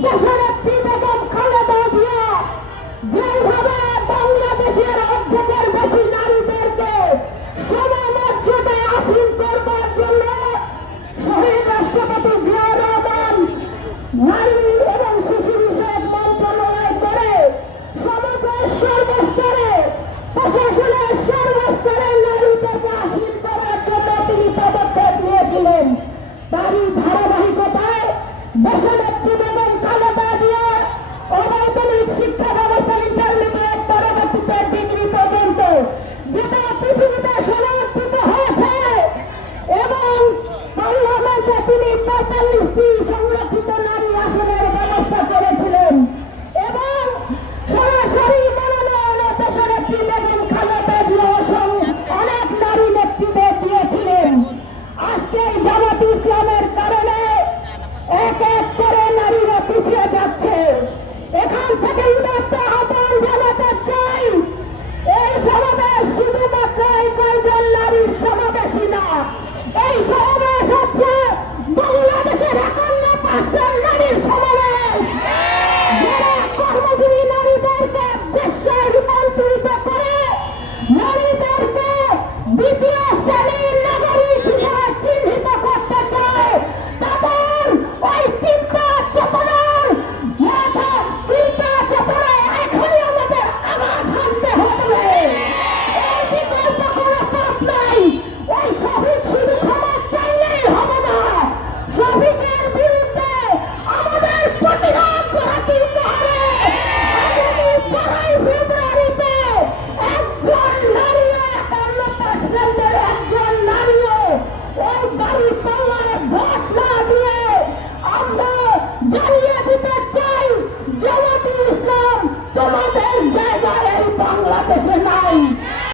দেশনেত্রী বেগম খালেদা জিয়া যেভাবে বাংলাদেশের অর্ধেকের বেশি নারীদেরকে সমমর্যাদায় আসীন করবার জন্য শহীদ রাষ্ট্রপতি জিয়া রহমান নারী এবং শিশু বিষয়ক মন্ত্রণালয় করে সমাজের সর্বস্তরে প্রশাসনের সর্বস্তরে নারীদেরকে আসীন করার জন্য তিনি পদক্ষেপ নিয়েছিলেন। তারই ধারাবাহিকতায় দেশনেত্রী বেগম খালেদা জিয়া অবৈতনিক শিক্ষা ব্যবস্থা ইন্টারমিডিয়েট পরবর্তীতে ডিগ্রি পর্যন্ত যেটা পৃথিবীতে সমর্থিত হয়েছে এবং পার্লামেন্টে তিনি ৪৫টি সংরক্ষিত নারী আসনের ব্যবস্থা করেছিলেন এবং সরাসরি মনোনয়নে দেশনেত্রী বেগম খালেদা জিয়া অনেক নারী নেতৃত্বে দিয়েছিলেন। আজকে জামাত ইসলামের কারণে এক এক করে নারীরা পিছিয়ে যাচ্ছে। এখান থেকে